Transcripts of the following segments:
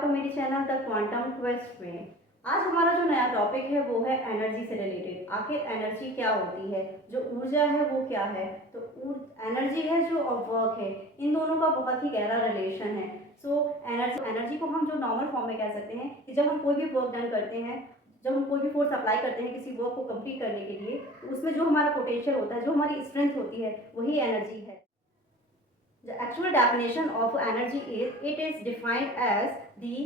आपका मेरे channel the quantum quest में। आज हमारा जो नया टॉपिक है वो है एनर्जी से रिलेटेड। आखिर एनर्जी क्या होती है, जो ऊर्जा है वो क्या है। तो एनर्जी है जो और वर्क है, इन दोनों का बहुत ही गहरा रिलेशन है। सो एनर्जी को हम जो नॉर्मल फॉर्म में कह सकते हैं कि जब हम कोई भी वर्क डन करते हैं, जब हम कोई भी फोर्स अप्लाई करते हैं किसी वर्क को कंप्लीट करने के लिए, तो उसमें जो हमारा पोटेंशियल होता है, जो हमारी स्ट्रेंथ होती है, वही एनर्जी है। The actual definition of energy is it is defined as the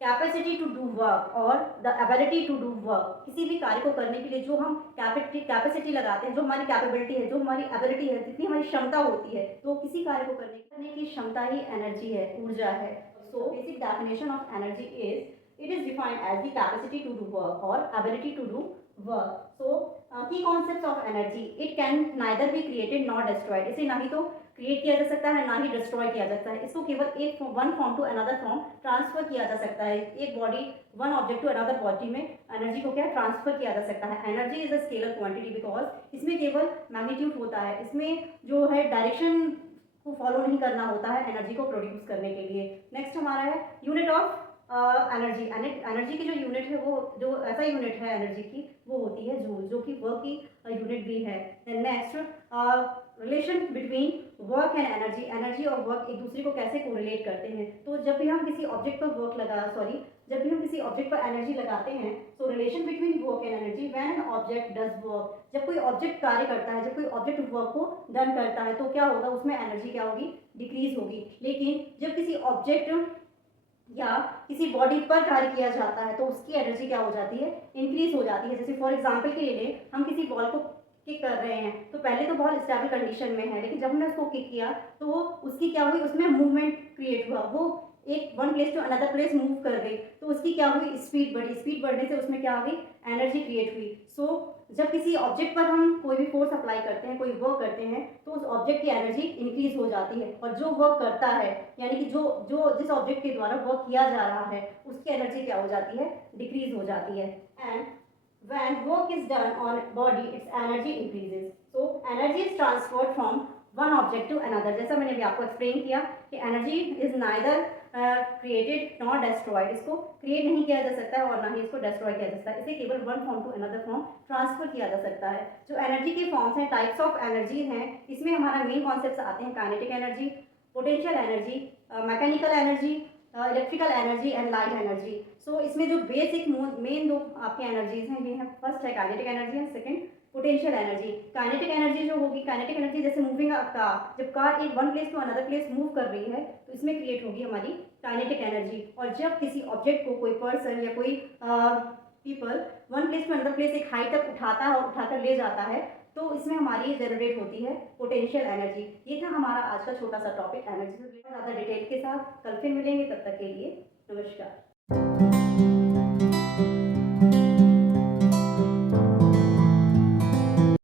capacity to do work or the ability to do work। किसी भी कार्य को करने के लिए जो हम कैपेसिटी लगाते हैं, जो हमारी कैपेबिलिटी है, जो हमारी एबिलिटी है, जितनी हमारी क्षमता होती है, तो किसी कार्य को करने की क्षमता ही एनर्जी है, ऊर्जा है। So basic definition of energy is it is defined as the capacity to do work और ability to do work. So की concept of energy, it can neither be created not destroyed. इसे ना ही तो create किया जा सकता है, ना ही डिस्ट्रॉय किया जा सकता है। इसको केवल एक one form to another form transfer किया जा सकता है। एक body, one object to another body में एनर्जी को क्या ट्रांसफर किया जा सकता है। Energy is a scalar quantity because इसमें केवल मैग्नीट्यूड होता है, इसमें जो है डायरेक्शन को फॉलो नहीं करना होता है एनर्जी को प्रोड्यूस करने के लिए। नेक्स्ट हमारा है यूनिट ऑफ एनर्जी। एनर्जी की जो यूनिट है, वो जो ऐसा यूनिट है एनर्जी की, वो होती है जूल, जो कि वर्क की यूनिट भी है। Next relation between work and energy. Energy और वर्क एक दूसरे को कैसे कोरिलेट करते हैं। तो जब भी हम किसी ऑब्जेक्ट पर जब भी हम किसी ऑब्जेक्ट पर एनर्जी लगाते हैं, तो relation between work and energy, when an object does work, जब कोई ऑब्जेक्ट कार्य करता है, जब कोई ऑब्जेक्ट वर्क को डन करता है, तो क्या होगा, उसमें एनर्जी क्या होगी, डिक्रीज होगी। लेकिन जब किसी ऑब्जेक्ट या किसी बॉडी पर कार्य किया जाता है, तो उसकी एनर्जी क्या हो जाती है, इंक्रीज हो जाती है। जैसे फॉर एग्जांपल के लिए हम किसी बॉल को किक कर रहे हैं, तो पहले तो बॉल स्टेबल कंडीशन में है, लेकिन जब हमने उसको किक किया तो वो उसकी क्या हुई, उसमें मूवमेंट क्रिएट हुआ, वो एक one place to another place move कर गई, तो उसकी क्या हुई, स्पीड बढ़ी। स्पीड बढ़ने से उसमें क्या हुई, एनर्जी क्रिएट हुई। सो जब किसी ऑब्जेक्ट पर हम कोई भी फोर्स अप्लाई करते हैं, कोई वर्क करते हैं, तो उस ऑब्जेक्ट की एनर्जी इंक्रीज हो जाती है, और जो वर्क करता है, यानी कि जो जो जिस ऑब्जेक्ट के द्वारा वर्क किया जा रहा है, उसकी एनर्जी क्या हो जाती है, डिक्रीज हो जाती है। And when work is done on body, its energy increases. So energy is transferred from one object to another। जैसा मैंने भी आपको एक्सप्लेन किया कि energy is neither created not destroyed. इसको क्रिएट नहीं किया जा सकता है और ना ही इसको डिस्ट्रॉय किया जा सकता है। इसे केवल one form to another form transfer किया जा सकता है। जो एनर्जी के फॉर्म्स हैं, टाइप्स ऑफ एनर्जी हैं, इसमें हमारा मेन कॉन्सेप्ट आते हैं kinetic energy, potential energy, mechanical energy, electrical energy and light energy. So इसमें जो बेसिक मेन दो आपकी एनर्जीज हैं, ये है फर्स्ट है kinetic energy and second potential energy. Kinetic energy जो होगी, काइनेटिक एनर्जी जैसे मूविंग अ कार, जब कार एक one place to another place move कर रही है, तो इसमें क्रिएट होगी हमारी काइनेटिक एनर्जी। और जब किसी ऑब्जेक्ट को कोई पर्सन या कोई people one place to another place एक हाइट तक उठाता है और उठाकर ले जाता है, तो इसमें हमारी जनरेट होती है पोटेंशियल एनर्जी। ये था हमारा आज का छोटा सा टॉपिक एनर्जी से ज़्यादा डिटेल के साथ। कल फिर मिलेंगे, तब तक के लिए नमस्कार।